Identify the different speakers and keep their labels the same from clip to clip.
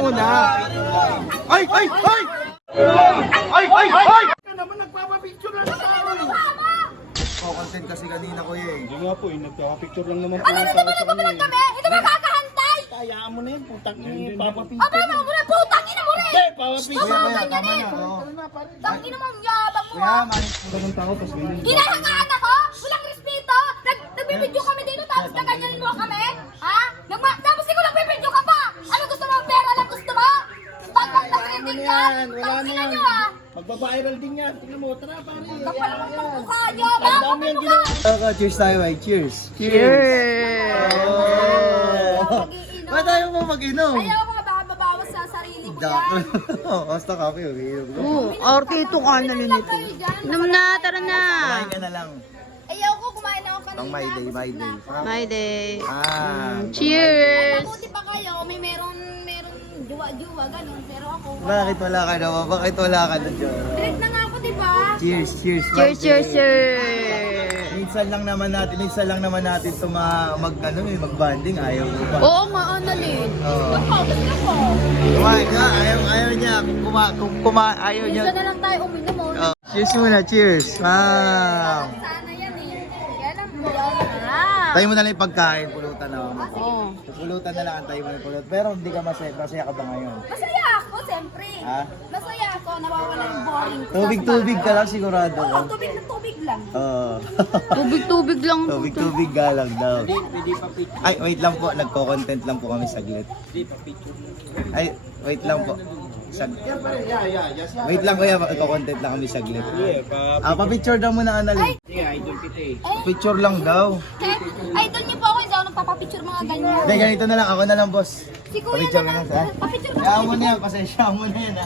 Speaker 1: muna. Ay! Ay! Ay! Ay! Ay! Ay!
Speaker 2: Ka naman nagpapapicture lang sa tao.
Speaker 1: Oh, content kasi kanina ko eh.
Speaker 3: Hindi nga po eh, nagka-picture lang naman po
Speaker 4: Ano
Speaker 3: ng
Speaker 4: na
Speaker 3: tao
Speaker 4: naman
Speaker 3: sa
Speaker 4: nagpapalag
Speaker 3: kanya
Speaker 4: kami? Ito ba kakahantay?
Speaker 2: Hayaan mo na yun, putang ina, papapicture.
Speaker 4: Aba, mga muna, putang ina mo rin!
Speaker 2: Hindi, papapicture.
Speaker 1: Kuya, kuya, tama na. Oh.
Speaker 4: Tang ina mo, ang yabang mo
Speaker 1: Kuya,
Speaker 4: ha!
Speaker 1: manis.
Speaker 3: ng tao, tapos ganyan.
Speaker 4: Hinahangaan ako? Walang respeto? Nagbibidyo kami dito tapos kaganyanin mo kami? Ha? Tapos ikaw nagbibidyo ka pa! Ano gusto mo? Pera lang gusto mo? Bagong na trending ka? Tang ina nyo ha!
Speaker 2: Magbabiral din yan. Tingnan mo, tara pare.
Speaker 4: Kapal mo ng mukha nyo!
Speaker 2: Ang
Speaker 4: Bakit
Speaker 2: dami yung
Speaker 4: mo
Speaker 2: ginawa.
Speaker 1: Cheers tayo, ay. Cheers.
Speaker 4: Cheers!
Speaker 1: Oh. Ba't tayo mo mag-inom?
Speaker 4: Ayaw ko mababawas sa sarili ko yan.
Speaker 1: Basta kape, okay.
Speaker 5: Artito ka na nito. Inom na, tara na.
Speaker 1: Kumain ka na lang.
Speaker 4: Ayaw ko, kumain ako kanina.
Speaker 1: Pang my day, my day.
Speaker 5: My day.
Speaker 1: Cheers!
Speaker 4: Mabuti pa kayo, may meron juwa-juwa, ganun. Pero ako,
Speaker 1: Bakit wala ka na? Bakit wala ka na dyan?
Speaker 4: direct na nga ako, diba?
Speaker 1: Cheers, cheers.
Speaker 5: Cheers, cheers, cheers.
Speaker 1: Minsan lang naman natin ito mag-banding. Ayaw mo pa.
Speaker 5: Oo nga, Annalyn.
Speaker 1: Oo.
Speaker 4: Ako, gusto ko.
Speaker 1: Kumain ka, ayaw niya. Ayaw niya.
Speaker 4: Minsan na lang tayo uminom, oh.
Speaker 1: Oh. Cheers muna, cheers. Wow.
Speaker 4: Sana yan eh. Kaya lang, ah.
Speaker 1: Tayo mo na lang yung pagkain, pulutan na ako.
Speaker 5: Oo.
Speaker 1: Pulutan na lang ang tayo mo yung pulutan. Pero hindi ka masaya ka ba ngayon?
Speaker 4: Masaya ako, siyempre.
Speaker 1: Ha?
Speaker 4: Masaya ako, nawawala yung boring ko.
Speaker 1: Tubig-tubig ka lang sigurado.
Speaker 4: Oo, tubig na tubig lang.
Speaker 1: Oo.
Speaker 5: Tubig-tubig lang.
Speaker 1: Tubig-tubig ka lang daw. Ay, wait lang po. Nagko-content lang po kami saglit. Ay, wait lang po. Wait lang kuya, nagko-content lang kami saglit. Pa-picture daw muna, Annalyn. Picture lang daw.
Speaker 4: Kahit idol niyo po ako, hindi ako nagpapapicture mga ganyan.
Speaker 1: Hindi, ganito na lang. Ako na lang, boss.
Speaker 4: Si Kuya
Speaker 1: Pa-picture
Speaker 4: na
Speaker 1: na
Speaker 4: lang.
Speaker 1: lang, ha?
Speaker 4: Papicture ka.
Speaker 1: Kaya mo na yan. Pasensya mo na yan, ha?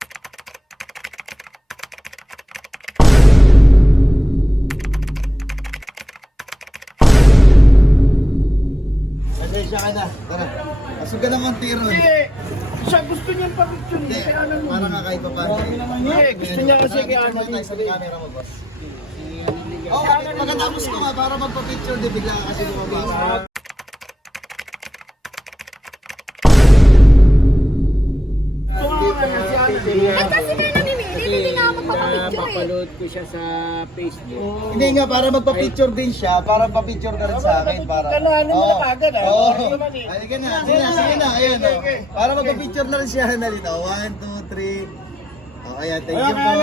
Speaker 1: Pasensya ka na. Tara. Pasok ka ng konti ron.
Speaker 2: Hindi, siya gusto niyang papicture.
Speaker 1: Hindi,
Speaker 2: Kaya ano mo.
Speaker 1: para nga kahit pa paano.
Speaker 2: Hindi, gusto niya kasi kaya ano.
Speaker 1: Tayo sa camera mo, boss. Oo, pagkatapos ko nga, para magpa-picture, di bigla ka kasi lumabas.
Speaker 4: At kasi kayo namimili, hindi nga ako magpapapicture eh.
Speaker 2: Napapaload ko siya sa Facebook.
Speaker 1: Hindi nga, para magpa-picture din siya, para pa-picture ka rin sa akin. Para...
Speaker 2: Kalahanan mo na kagad, ah.
Speaker 1: Oo.
Speaker 2: Ano naman eh.
Speaker 1: Halika na, sige na, ayan o. Para magpa-picture na rin siya na dito. 1, 2, 3. Oh, ayan, thank you po.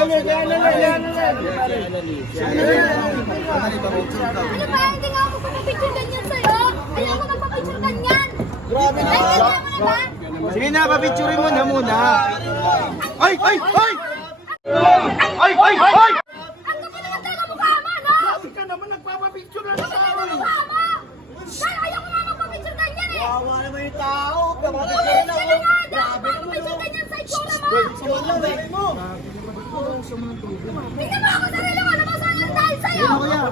Speaker 4: Ano ba, hindi nga ako magpapapicture ganyan sa'yo. Ayaw ko magpapicture ganyan.
Speaker 1: Grabe na.
Speaker 4: Naiintindihan mo na ba?
Speaker 1: Sige na, pa-picture mo na muna. Ay! Ay! Ay! Ay! Ay! Ay!
Speaker 4: Ang kapal naman talaga mukha mo, no?
Speaker 2: Sabi ka naman nagpapapicture lang sa
Speaker 4: Ang
Speaker 2: tao.
Speaker 4: kapal mukha mo. Dahil ayaw ko nga magpapicture ganyan eh.
Speaker 1: Kawawa naman yung tao.
Speaker 4: Ulit ka na nga, dapat magpapicture ganyan sa itsura mo. Tingnan mo ako sarili mo, nabasan lang dahil sa'yo.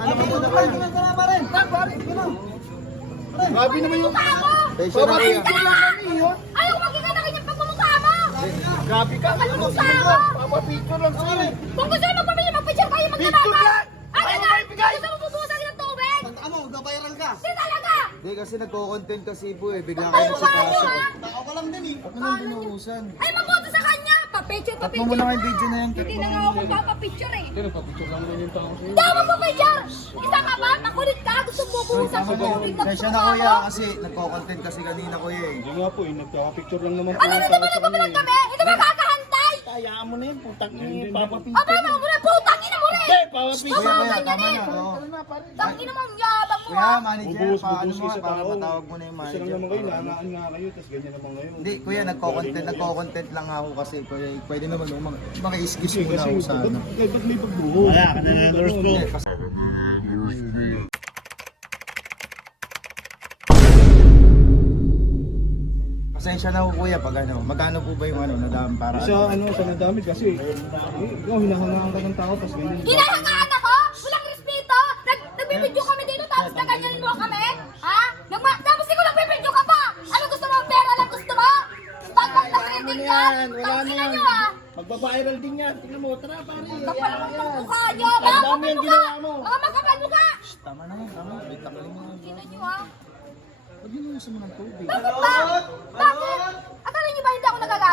Speaker 2: Grabe naman yung...
Speaker 4: Mukha mo.
Speaker 2: Papapicture lang kami yun.
Speaker 4: Ayaw ko makita na ganyan pagmumukha mo.
Speaker 2: Grabe ka.
Speaker 4: Kapal mukha mo.
Speaker 2: Papapicture lang sa'yo.
Speaker 4: Kung gusto mo magpapicture, magpicture kayo
Speaker 2: Picture
Speaker 4: magkababa.
Speaker 2: lang!
Speaker 4: Ano
Speaker 2: Ayaw
Speaker 4: nga?
Speaker 2: mo ibigay!
Speaker 4: Gusto mo bubusan ng tubig?
Speaker 1: Ano, nag-viral ka?
Speaker 4: Hindi talaga.
Speaker 1: Hindi kasi nagko-content kasi po eh. Bigla
Speaker 4: Ay,
Speaker 1: kayo
Speaker 4: mukha
Speaker 1: nagsipasok.
Speaker 4: mo, ha?
Speaker 1: Ako ka lang din eh. Ako nang binuhusan.
Speaker 4: Ay, mabuti sa kanya. Papicture,
Speaker 1: Tat mo
Speaker 4: papicture.
Speaker 1: muna yung video na yan.
Speaker 4: Hindi na nga ako magpapapicture eh.
Speaker 3: Nagpa-picture lang naman yung tao sa'yo.
Speaker 4: Dapat mo picture. Isa ka ba? Makulit ka. Gusto mo bubusan ng tubig na
Speaker 1: Sensya na kuya kasi nagko-content kasi kanina kuya eh.
Speaker 3: Hindi nga po eh, nagka-picture lang naman po
Speaker 4: Ano
Speaker 3: ng
Speaker 4: na
Speaker 3: tao
Speaker 4: naman
Speaker 3: sa kanya
Speaker 4: nagpapalag
Speaker 3: eh.
Speaker 4: kami? Ito ba kakahantay?
Speaker 2: Hayaan mo na yun, putang ina,
Speaker 4: Aba,
Speaker 2: papapicture.
Speaker 4: mga muna, putang ina mo rin.
Speaker 2: Hindi, papapicture.
Speaker 1: Kuya,
Speaker 4: Tama
Speaker 1: kuya,
Speaker 4: ka
Speaker 1: tama
Speaker 4: yan
Speaker 1: na.
Speaker 4: eh.
Speaker 1: Oo.
Speaker 4: Tang ina mo, ang yabang mo
Speaker 1: Kuya,
Speaker 4: ha.
Speaker 1: manager,
Speaker 3: Bubuhos
Speaker 1: paano
Speaker 3: kayo
Speaker 1: mo
Speaker 3: sa
Speaker 1: para
Speaker 3: tao.
Speaker 1: matawag mo na yung
Speaker 3: Isa lang
Speaker 1: manager.
Speaker 3: naman kayo, naangaan nga kayo, tapos ganyan naman ngayon.
Speaker 1: Hindi, kuya, nagko-content lang ako kasi kuya, pwede naman mga iskis
Speaker 3: Kasi,
Speaker 1: muna ako sa ano.
Speaker 3: ba't may pagbuho?
Speaker 2: Wala ka na nag-nurse ko.
Speaker 1: Pasensya na po kuya pag ano, magkano po ba yung ano, nadam para
Speaker 3: Sa
Speaker 1: ano?
Speaker 3: sa nadamit kasi, ikaw hinahangaan ka ng tao, tapos ganyan.
Speaker 4: Hinahangaan ako? Walang respeto? Nagbibidyo kami dito tapos kaganyanin mo kami? Ha? Tapos ikaw nagbibidyo ka pa? Ano gusto mo? Pera lang gusto mo? Bagong na trending ka? Tang ina nyo ha?
Speaker 2: Magbabiral din yan. Tingnan mo, tara pare.
Speaker 4: Kapal mo ng mukha nyo.
Speaker 2: Ang
Speaker 4: Mga
Speaker 2: dami
Speaker 4: kapal
Speaker 2: yung
Speaker 4: mukha.
Speaker 2: ginawa mo.
Speaker 4: Mga makapal mukha.
Speaker 1: Tama na yun, tama. Wait, takalin mo.
Speaker 4: Tingnan nyo ha?
Speaker 1: Huwag yun yung sa mga tubig.
Speaker 4: Bakit ba? Bakit? Akala nyo ba hindi ako nagagalit?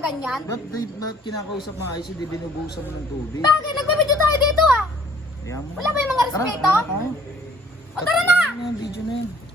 Speaker 4: ganyan?
Speaker 3: Ba't kinakausap maayos, hindi binubuhusan mo ng tubig?
Speaker 4: Bakit? Nagbibideo tayo dito ah.
Speaker 3: Kaya mo.
Speaker 4: Wala ba yung mga respeto?
Speaker 3: Tara,
Speaker 4: O tara na!
Speaker 3: Ano yung video na yun?